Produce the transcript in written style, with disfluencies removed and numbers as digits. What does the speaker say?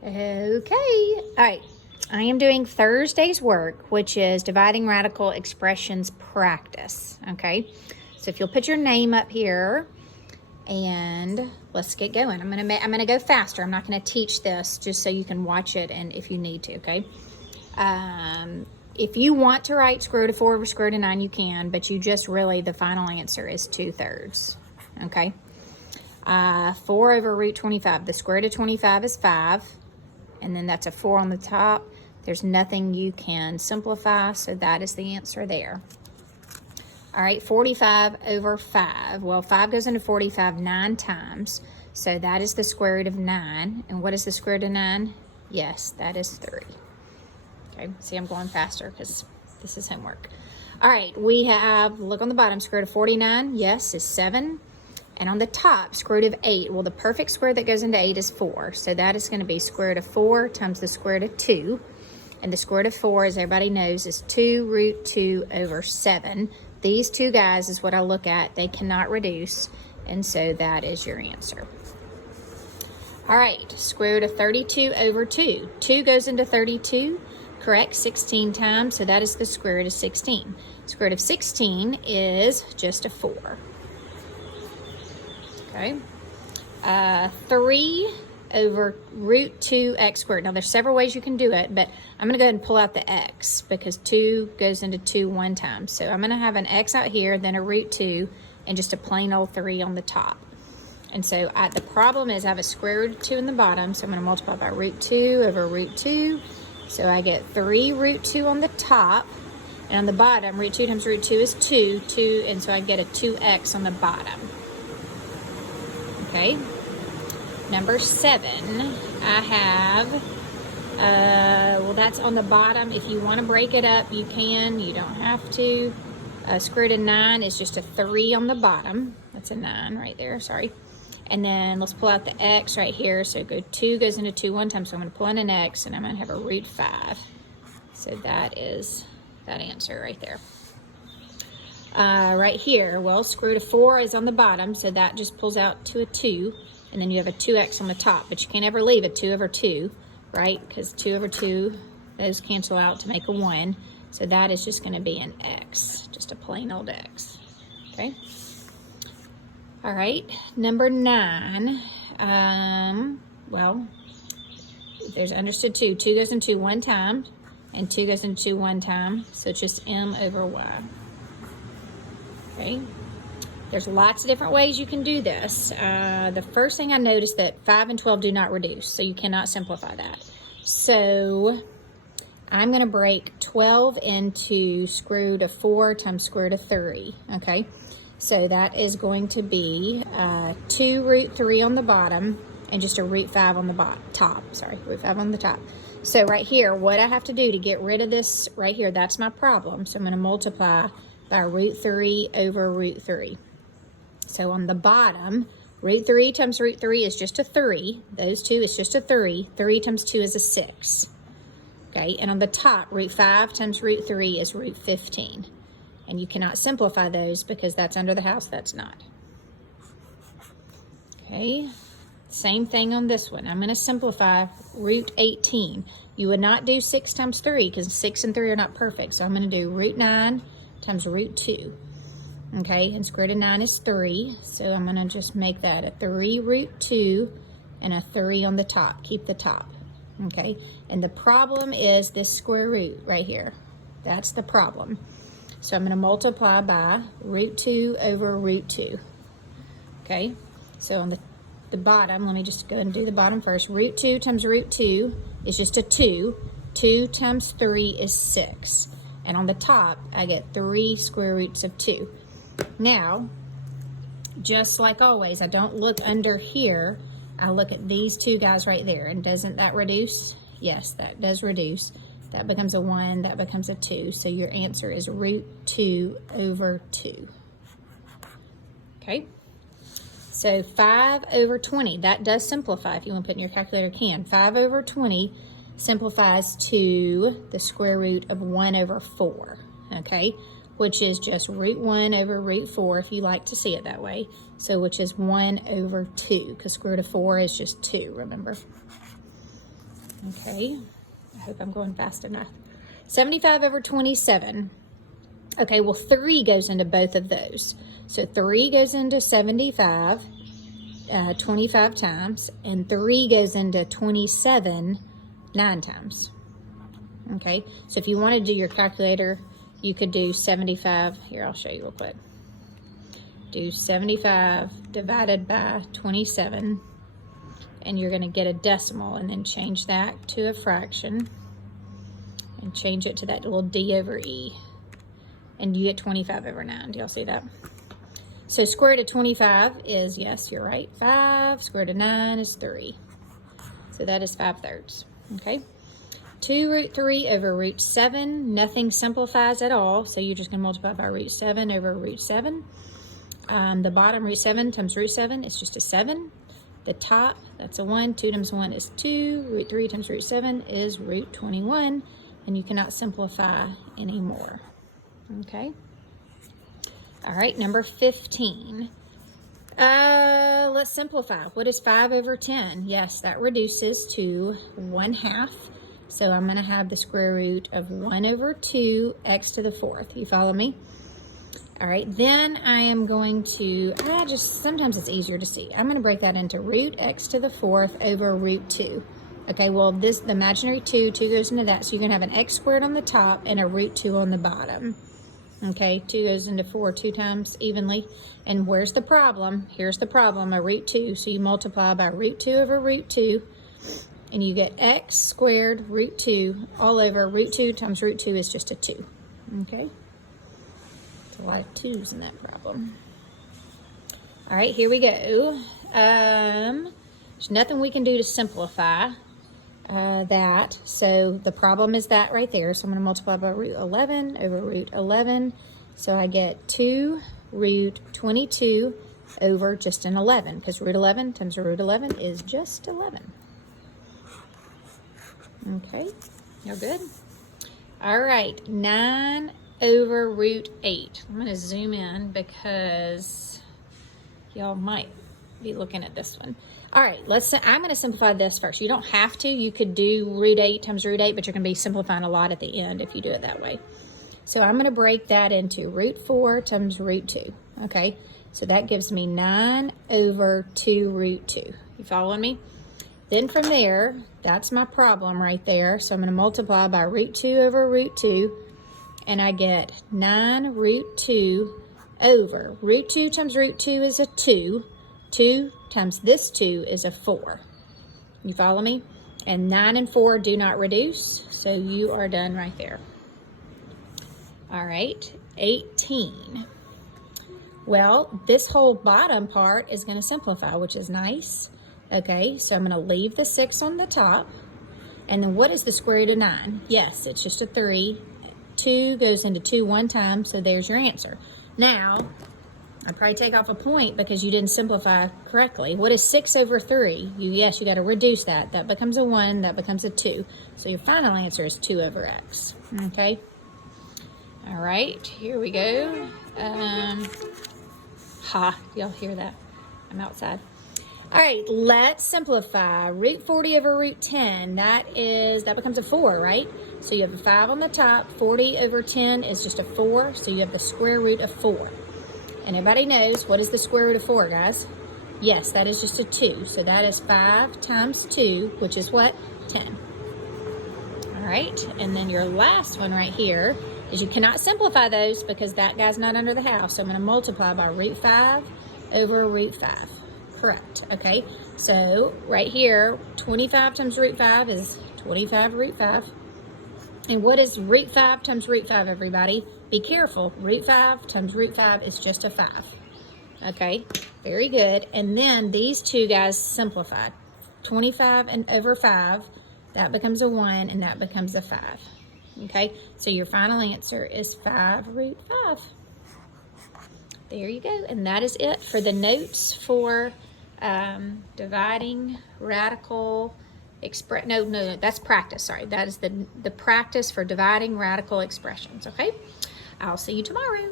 Okay, all right. I am doing Thursday's work, which is dividing radical expressions practice. Okay, so if you'll put your name up here, and let's get going. I'm gonna go faster. I'm not gonna teach this just so you can watch it, and if you need to, okay. If you want to write square root of 4 over square root of 9, you can, but you just really, the final answer is 2/3. Okay. 4 over root 25. The square root of 25 is 5. And then that's a 4 on the top. There's nothing you can simplify, so that is the answer there. All right, 45 over 5. Well, 5 goes into 45 9 times, so that is the square root of 9. And what is the square root of 9? Yes, that is 3. Okay, see, I'm going faster because this is homework. All right, we have, look on the bottom, square root of 49, yes, is 7. And on the top, square root of 8, well, the perfect square that goes into 8 is 4. So that is going to be square root of 4 times the square root of 2. And the square root of 4, as everybody knows, is 2 root 2 over 7. These two guys is what I look at. They cannot reduce. And so that is your answer. All right, square root of 32 over 2. 2 goes into 32, correct, 16 times. So that is the square root of 16. Square root of 16 is just a 4. Okay, 3 over root 2x squared. Now, there's several ways you can do it, but I'm going to go ahead and pull out the x because 2 goes into 2 one time. So I'm going to have an x out here, then a root 2, and just a plain old 3 on the top. And so the problem is I have a square root of 2 in the bottom, so I'm going to multiply by root 2 over root 2. So I get 3 root 2 on the top, and on the bottom, root 2 times root 2 is 2, and so I get a 2x on the bottom. Okay, number 7, I have, well, that's on the bottom. If you want to break it up, you can. You don't have to. Square root of 9 is just a 3 on the bottom. That's a 9 right there, sorry. And then let's pull out the x right here. So 2 goes into 2 one time, so I'm going to pull in an x, and I'm going to have a root 5. So that is that answer right there. Right here, well, square root of 4 is on the bottom, so that just pulls out to a 2, and then you have a 2x on the top, but you can't ever leave a 2 over 2, right? Because 2 over 2, those cancel out to make a 1, so that is just going to be an x, just a plain old x, okay? All right, number 9, well, there's understood 2. 2 goes into 2 one time, and 2 goes into 2 one time, so it's just m over y. Okay, there's lots of different ways you can do this. The first thing I noticed that 5 and 12 do not reduce, so you cannot simplify that. So I'm going to break 12 into square root of 4 times square root of 3, okay? So that is going to be 2 root 3 on the bottom and just a root 5 on the top. Sorry, root 5 on the top. So right here, what I have to do to get rid of this right here, that's my problem. So I'm going to multiply by root 3 over root 3. So on the bottom, root 3 times root 3 is just a 3. Those two is just a 3. 3 times 2 is a 6. Okay, and on the top, root 5 times root 3 is root 15. And you cannot simplify those because that's under the house, that's not. Okay, same thing on this one. I'm going to simplify root 18. You would not do 6 times 3 because 6 and 3 are not perfect. So I'm going to do root 9 times root 2. Okay, and square root of 9 is 3. So I'm going to just make that a 3 root 2 and a 3 on the top. Keep the top. Okay, and the problem is this square root right here. That's the problem. So I'm going to multiply by root 2 over root 2. Okay, so on the bottom, let me just go ahead and do the bottom first. Root 2 times root 2 is just a 2. 2 times 3 is 6. And on the top, I get 3 square roots of 2. Now, just like always, I don't look under here. I look at these two guys right there. And doesn't that reduce? Yes, that does reduce. That becomes a 1, that becomes a 2. So your answer is root 2 over 2. Okay? So 5 over 20, that does simplify. If you want to put in your calculator, can. 5 over 20 simplifies to the square root of 1 over 4, okay? Which is just root 1 over root 4, if you like to see it that way. So which is 1 over 2, because square root of 4 is just 2, remember? Okay, I hope I'm going fast enough. 75 over 27. Okay, well 3 goes into both of those. So 3 goes into 75, 25 times, and 3 goes into 27, 9 times. Okay, so if you want to do your calculator, you could do 75. Here, I'll show you real quick. Do 75 divided by 27, and you're going to get a decimal, and then change that to a fraction, and change it to that little d over e, and you get 25 over 9. Do y'all see that? So square root of 25 is, yes, you're right, 5. Square root of 9 is 3. So that is 5/3. Okay. 2 root 3 over root 7. Nothing simplifies at all, so you're just going to multiply by root 7 over root 7. The bottom, root 7 times root 7 is just a 7. The top, that's a 1. 2 times 1 is 2. Root 3 times root 7 is root 21. And you cannot simplify anymore. Okay? All right, number 15. Let's simplify. What is 5 over 10? Yes, that reduces to 1/2. So I'm going to have the square root of 1 over 2 x to the 4th. You follow me? All right, then I am going to, sometimes it's easier to see. I'm going to break that into root x to the 4th over root 2. Okay, well, the imaginary 2 goes into that. So you're going to have an x squared on the top and a root 2 on the bottom. Okay, 2 goes into 4 2 times evenly. And where's the problem? Here's the problem, a root 2. So you multiply by root 2 over root 2. And you get x squared root 2 all over root 2 times root 2 is just a 2. Okay? There's a lot of 2's in that problem. All right, here we go. There's nothing we can do to simplify that. So the problem is that right there. So I'm going to multiply by root 11 over root 11. So I get 2 root 22 over just an 11, because root 11 times root 11 is just 11. Okay, you're good. All right, 9 over root 8. I'm going to zoom in because y'all might be looking at this one. All right, I'm going to simplify this first. You don't have to. You could do root 8 times root 8, but you're going to be simplifying a lot at the end if you do it that way. So I'm going to break that into root 4 times root 2. Okay, so that gives me 9 over 2 root 2. You following me? Then from there, that's my problem right there. So I'm going to multiply by root 2 over root 2, and I get 9 root 2 over root 2 times root 2 is a 2. 2 times this 2 is a 4. You follow me? And 9 and 4 do not reduce, so you are done right there. All right, 18. Well, this whole bottom part is going to simplify, which is nice. Okay, so I'm going to leave the 6 on the top. And then what is the square root of 9? Yes, it's just a 3. 2 goes into 2 one time, so there's your answer. Now, I'd probably take off a point because you didn't simplify correctly. What is 6 over 3? Yes, you got to reduce that. That becomes a 1, that becomes a 2. So your final answer is 2 over x. Okay? All right, here we go. Y'all hear that? I'm outside. All right, let's simplify. Root 40 over root 10, that becomes a 4, right? So you have a 5 on the top. 40 over 10 is just a 4, so you have the square root of 4. And everybody knows, what is the square root of 4, guys? Yes, that is just a 2. So that is 5 times 2, which is what? 10. All right, and then your last one right here is you cannot simplify those because that guy's not under the house. So I'm going to multiply by root 5 over root 5. Correct. Okay, so right here, 25 times root 5 is 25 root 5. And what is root 5 times root 5, everybody? Be careful. Root 5 times root 5 is just a 5. Okay, very good. And then these two guys simplified. 25 and over 5, that becomes a 1, and that becomes a 5. Okay, so your final answer is 5 root 5. There you go. And that is it for the notes for dividing radical no, that's practice. Sorry, that is the practice for dividing radical expressions. Okay, I'll see you tomorrow.